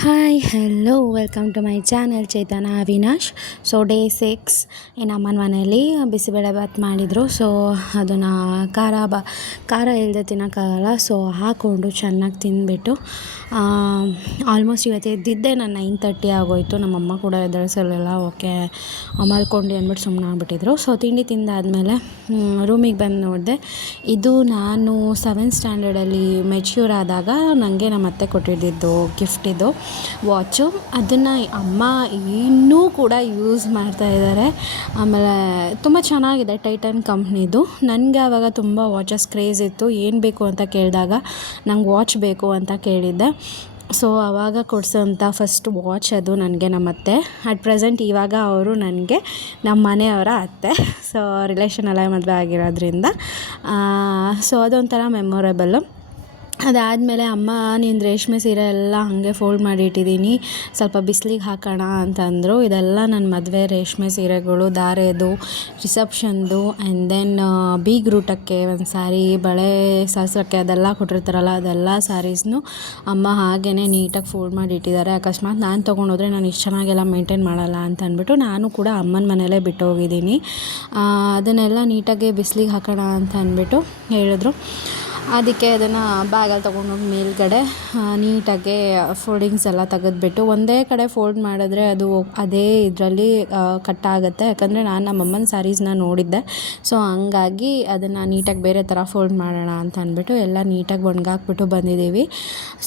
Hi hello welcome to my channel Chetana Avinash. So day 6 ಇನ್ನು ಅಮ್ಮನ ಮನೆಯಲ್ಲಿ ಬಿಸಿಬೇಳೆಭಾತ್ ಮಾಡಿದರು. ಸೊ ಅದನ್ನು ಖಾರ ಇಲ್ಲದೆ ತಿನ್ನೋಕ್ಕಾಗಲ್ಲ. ಸೊ ಹಾಕ್ಕೊಂಡು ಚೆನ್ನಾಗಿ ತಿಂದುಬಿಟ್ಟು ಆಲ್ಮೋಸ್ಟ್ ಇವತ್ತು ಎದ್ದಿದ್ದೆ ನಾನು 9:30 ಆಗೋಯಿತು. ನಮ್ಮಮ್ಮ ಕೂಡ ಎದ್ದೇಳಿಸಲಿಲ್ಲ. ಓಕೆ ಮಲ್ಕೊಂಡು ಅಂದ್ಬಿಟ್ಟು ಸುಮ್ಮನೆ ಆಗ್ಬಿಟ್ಟಿದ್ರು. ಸೊ ತಿಂಡಿ ತಿಂದಾದಮೇಲೆ ರೂಮಿಗೆ ಬಂದು ನೋಡಿದೆ. ಇದು ನಾನು 7th ಸ್ಟ್ಯಾಂಡರ್ಡಲ್ಲಿ ಮೆಚ್ಯೂರ್ ಆದಾಗ ನನಗೆ ನಮ್ಮ ಅತ್ತೆ ಕೊಟ್ಟಿದ್ದಿದ್ದು ಗಿಫ್ಟ್. ಇದು ವಾಚು, ಅದನ್ನು ಅಮ್ಮ ಇನ್ನೂ ಕೂಡ ಯೂಸ್ ಮಾಡ್ತಾಯಿದ್ದಾರೆ. ಆಮೇಲೆ ತುಂಬ ಚೆನ್ನಾಗಿದೆ, ಟೈಟನ್ ಕಂಪ್ನಿದು. ನನಗೆ ಆವಾಗ ತುಂಬ ವಾಚಸ್ ಕ್ರೇಜ್ ಇತ್ತು. ಏನು ಬೇಕು ಅಂತ ಕೇಳಿದಾಗ ನಂಗೆ ವಾಚ್ ಬೇಕು ಅಂತ ಕೇಳಿದ್ದೆ. ಸೊ ಆವಾಗ ಕೊಡಿಸೋಂಥ ಫಸ್ಟ್ ವಾಚ್ ಅದು ನನಗೆ ನಮ್ಮತ್ತೆ. ಅಟ್ ಪ್ರೆಸೆಂಟ್ ಇವಾಗ ಅವರು ನನಗೆ ನಮ್ಮ ಮನೆಯವರ ಅತ್ತೆ. ಸೊ ರಿಲೇಷನಲ್ಲೇ ಮದುವೆ ಆಗಿರೋದ್ರಿಂದ ಸೊ ಅದೊಂಥರ ಮೆಮೊರೇಬಲ್ಲು. ಅದಾದಮೇಲೆ ಅಮ್ಮ ನೀನು ರೇಷ್ಮೆ ಸೀರೆ ಎಲ್ಲ ಹಾಗೆ ಫೋಲ್ಡ್ ಮಾಡಿ ಇಟ್ಟಿದ್ದೀನಿ, ಸ್ವಲ್ಪ ಬಿಸಿಲಿಗೆ ಹಾಕೋಣ ಅಂತಂದರು. ಇದೆಲ್ಲ ನನ್ನ ಮದುವೆ ರೇಷ್ಮೆ ಸೀರೆಗಳು, ಧಾರೆದು, ರಿಸೆಪ್ಷನ್ದು, ಆ್ಯಂಡ್ ದೆನ್ ಬೀಗ್ರೂಟಕ್ಕೆ ಒಂದು ಸ್ಯಾರಿ, ಬಳೆ ಶಾಸ್ತ್ರಕ್ಕೆ ಅದೆಲ್ಲ ಕೊಟ್ಟಿರ್ತಾರಲ್ಲ ಅದೆಲ್ಲ ಸ್ಯಾರೀಸ್ನು ಅಮ್ಮ ಹಾಗೇ ನೀಟಾಗಿ ಫೋಲ್ಡ್ ಮಾಡಿ ಇಟ್ಟಿದ್ದಾರೆ. ಅಕಸ್ಮಾತ್ ನಾನು ತೊಗೊಂಡೋದ್ರೆ ನಾನು ಇಷ್ಟು ಚೆನ್ನಾಗೆಲ್ಲ ಮೇಂಟೈನ್ ಮಾಡಲ್ಲ ಅಂತ ಅಂದ್ಬಿಟ್ಟು ನಾನು ಕೂಡ ಅಮ್ಮನ ಮನೆಯಲ್ಲೇ ಬಿಟ್ಟು ಹೋಗಿದ್ದೀನಿ. ಅದನ್ನೆಲ್ಲ ನೀಟಾಗಿ ಬಿಸಿಲಿಗೆ ಹಾಕೋಣ ಅಂತ ಅಂದ್ಬಿಟ್ಟು ಹೇಳಿದ್ರು. ಅದಕ್ಕೆ ಅದನ್ನು ಬ್ಯಾಗಲ್ಲಿ ತೊಗೊಂಡೋಗಿ ಮೇಲ್ಗಡೆ ನೀಟಾಗಿ ಫೋಲ್ಡಿಂಗ್ಸ್ ಎಲ್ಲ ತೆಗೆದ್ಬಿಟ್ಟು ಒಂದೇ ಕಡೆ ಫೋಲ್ಡ್ ಮಾಡಿದ್ರೆ ಅದು ಅದೇ ಇದರಲ್ಲಿ ಕಟ್ಟಾಗುತ್ತೆ. ಯಾಕಂದರೆ ನಾನು ನಮ್ಮಮ್ಮನ ಸ್ಯಾರೀಸ್ನ ನೋಡಿದ್ದೆ. ಸೊ ಹಂಗಾಗಿ ಅದನ್ನು ನೀಟಾಗಿ ಬೇರೆ ಥರ ಫೋಲ್ಡ್ ಮಾಡೋಣ ಅಂತ ಅಂದ್ಬಿಟ್ಟು ಎಲ್ಲ ನೀಟಾಗಿ ಒಣಗಾಕ್ಬಿಟ್ಟು ಬಂದಿದ್ದೀವಿ.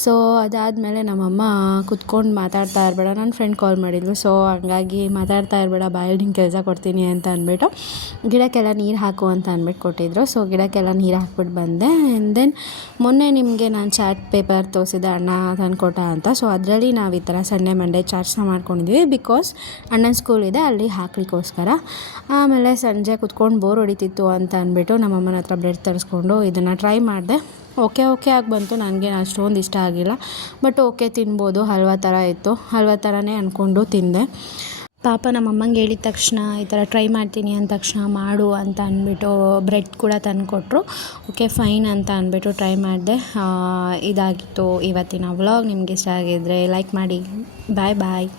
ಸೊ ಅದಾದಮೇಲೆ ನಮ್ಮಮ್ಮ ಕುತ್ಕೊಂಡು ಮಾತಾಡ್ತಾ ಇರಬೇಡ, ನನ್ನ ಫ್ರೆಂಡ್ ಕಾಲ್ ಮಾಡಿದ್ಲು. ಸೊ ಹಂಗಾಗಿ ಮಾತಾಡ್ತಾ ಇರಬೇಡ, ಬಾಯಲ್ಲಿ ನಿಂಗೆ ಕೆಲಸ ಕೊಡ್ತೀನಿ ಅಂತ ಅಂದ್ಬಿಟ್ಟು ಗಿಡಕ್ಕೆಲ್ಲ ನೀರು ಹಾಕು ಅಂತ ಅಂದ್ಬಿಟ್ಟು ಕೊಟ್ಟಿದ್ರು. ಸೊ ಗಿಡಕ್ಕೆಲ್ಲ ನೀರು ಹಾಕ್ಬಿಟ್ಟು ಬಂದೆ. ದೆನ್ ಮೊನ್ನೆ ನಿಮಗೆ ನಾನು ಚಾರ್ಟ್ ಪೇಪರ್ ತೋರಿಸಿದೆ, ಅಣ್ಣ ತಂದುಕೊಟ್ಟ ಅಂತ. ಸೊ ಅದರಲ್ಲಿ ನಾವು ಈ ಥರ ಸಂಡೇ ಮಂಡೇ ಚಾರ್ಟ್ಸ್ನ ಮಾಡ್ಕೊಂಡಿದ್ವಿ. ಬಿಕಾಸ್ ಅಣ್ಣನ ಸ್ಕೂಲ್ ಇದೆ, ಅಲ್ಲಿ ಹಾಕ್ಲಿಕ್ಕೋಸ್ಕರ. ಆಮೇಲೆ ಸಂಜೆ ಕುತ್ಕೊಂಡು ಬೋರ್ ಹೊಡಿತಿತ್ತು ಅಂತ ಅಂದ್ಬಿಟ್ಟು ನಮ್ಮಮ್ಮನ ಹತ್ರ ಬ್ರೆಡ್ ತರಿಸ್ಕೊಂಡು ಇದನ್ನು ಟ್ರೈ ಮಾಡಿದೆ. ಓಕೆ ಆಗಿ ಬಂತು. ನನಗೆ ಅಷ್ಟೊಂದು ಇಷ್ಟ ಆಗಿಲ್ಲ, ಬಟ್ ಓಕೆ ತಿನ್ಬೋದು. ಹಲ್ವಾ ಥರ ಇತ್ತು, ಹಲ್ವಾ ಥರನೇ ಅಂದ್ಕೊಂಡು ತಿಂದೆ. ಪಾಪ ನಮ್ಮಮ್ಮಂಗೆ ಹೇಳಿದ ತಕ್ಷಣ ಈ ಥರ ಟ್ರೈ ಮಾಡ್ತೀನಿ ಅಂದ ತಕ್ಷಣ ಮಾಡು ಅಂತ ಅಂದ್ಬಿಟ್ಟು ಬ್ರೆಡ್ ಕೂಡ ತಂದುಕೊಟ್ರು. ಓಕೆ ಫೈನ್ ಅಂತ ಅಂದ್ಬಿಟ್ಟು ಟ್ರೈ ಮಾಡಿದೆ. ಇದಾಗಿತ್ತು ಇವತ್ತಿನ ವ್ಲಾಗ್. ನಿಮ್ಗೆ ಇಷ್ಟ ಆಗಿದ್ದರೆ ಲೈಕ್ ಮಾಡಿ. ಬಾಯ್.